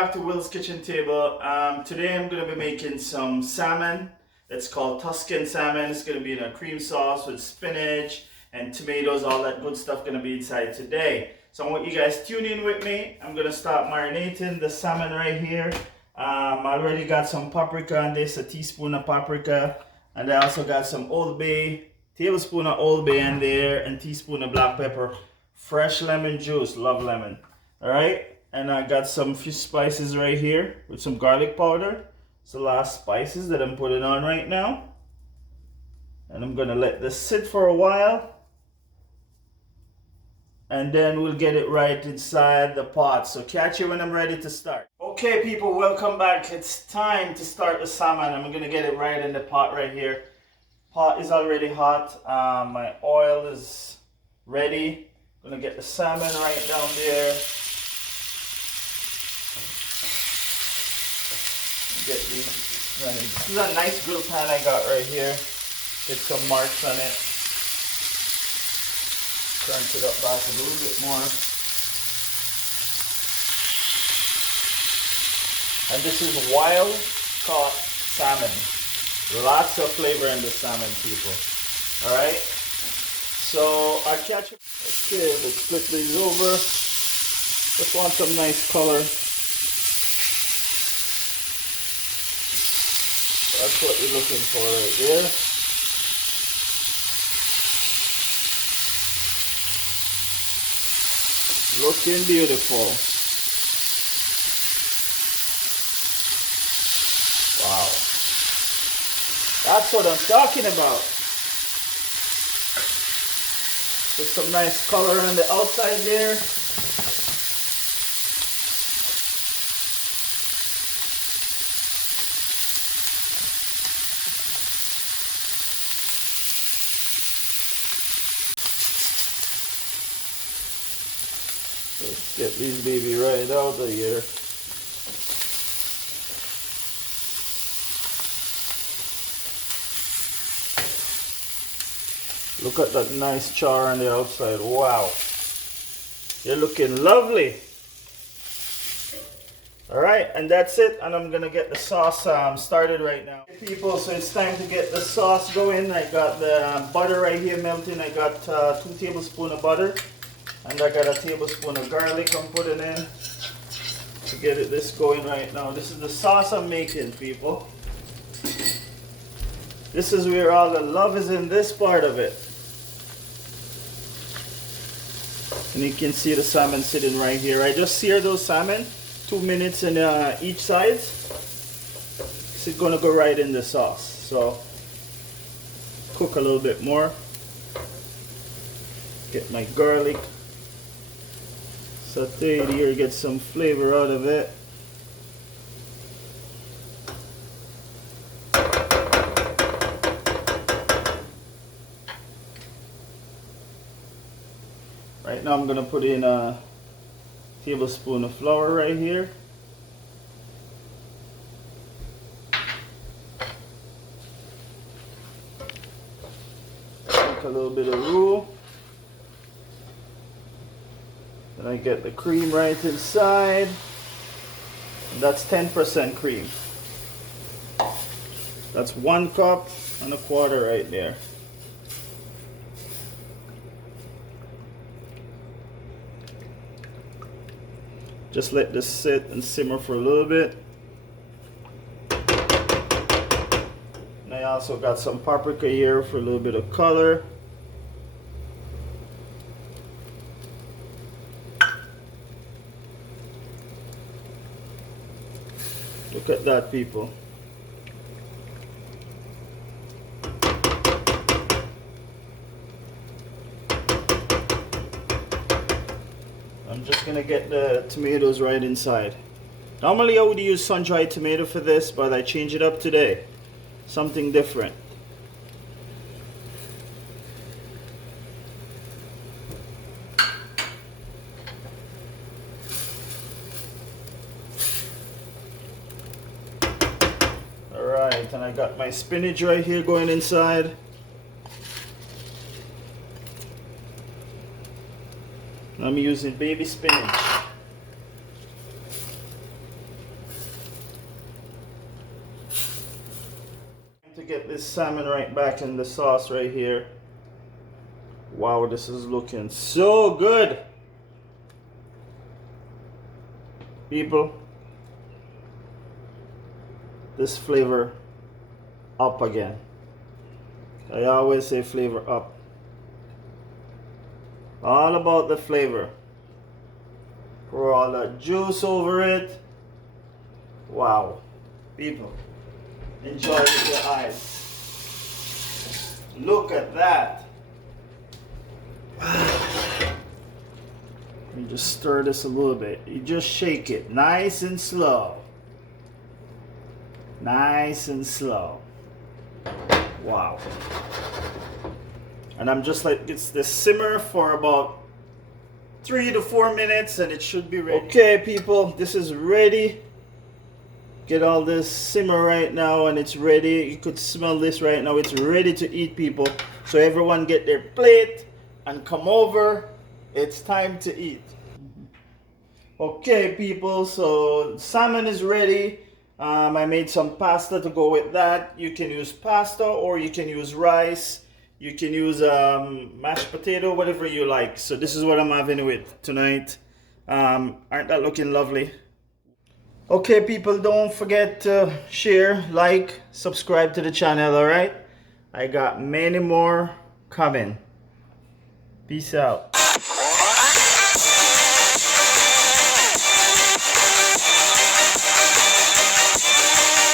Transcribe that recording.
back to Will's Kitchen Table. Today I'm going to be making some salmon. It's called Tuscan salmon. It's going to be in a cream sauce with spinach and tomatoes, all that good stuff going to be inside today. So I want you guys tune in with me. I'm going to start marinating the salmon right here. I already got some paprika on this, a teaspoon of paprika. And I also got some Old Bay, tablespoon of Old Bay in there, and teaspoon of black pepper. Fresh lemon juice, love lemon. All right. And I got some fish spices right here with some garlic powder. It's the last spices that I'm putting on right now. And I'm gonna let this sit for a while. And then we'll get it right inside the pot. So catch you when I'm ready to start. Okay people, welcome back. It's time to start the salmon. I'm gonna get it right in the pot right here. Pot is already hot. My oil is ready. I'm gonna get the salmon right down there. Get these running. This is a nice grill pan I got right here. Get some marks on it. Crunch it up back a little bit more. And this is wild caught salmon. Lots of flavor in the salmon, people. Alright? So I'll catch it. Okay, let's flip these over. Just want some nice color. That's what you're looking for right there. Looking beautiful. Wow. That's what I'm talking about. Put some nice color on the outside there. Let's get these baby right out of here. Look at that nice char on the outside. Wow. You're looking lovely. Alright, and that's it. And I'm going to get the sauce started right now. Okay, people, so it's time to get the sauce going. I got the butter right here melting. I got 2 tablespoons of butter. And I got a tablespoon of garlic I'm putting in to get this going right now. This is the sauce I'm making, people. This is where all the love is, in this part of it. And you can see the salmon sitting right here. I just seared those salmon 2 minutes in each side. It's going to go right in the sauce. So cook a little bit more. Get my garlic sauteed here, get some flavor out of it. Right now I'm going to put in a tablespoon of flour right here. Take a little bit of roux. Then I get the cream right inside. And that's 10% cream. That's 1 cup and a quarter right there. Just let this sit and simmer for a little bit. And I also got some paprika here for a little bit of color. Look at that, people. I'm just gonna get the tomatoes right inside. Normally I would use sun-dried tomato for this, but I changed it up today. Something different. Alright, and I got my spinach right here going inside. I'm using baby spinach. get this salmon right back in the sauce right here. Wow, this is looking so good. People, this flavor up again. I always say flavor up. All about the flavor. Pour all that juice over it. Wow. People, enjoy it with your eyes. Look at that. Let me just stir this a little bit. You just shake it nice and slow. Nice and slow. Wow. And I'm just like, it's the simmer for about 3 to 4 minutes and it should be ready. Okay, people, this is ready. Get all this simmer right now and it's ready. You could smell this right now. It's ready to eat, people. So everyone get their plate and come over. It's time to eat. Okay, people, so salmon is ready. I made some pasta to go with that. You can use pasta or you can use rice. You can use mashed potato, whatever you like. So this is what I'm having with tonight. Aren't that looking lovely? Okay, people, don't forget to share, like, subscribe to the channel, all right? I got many more coming. Peace out.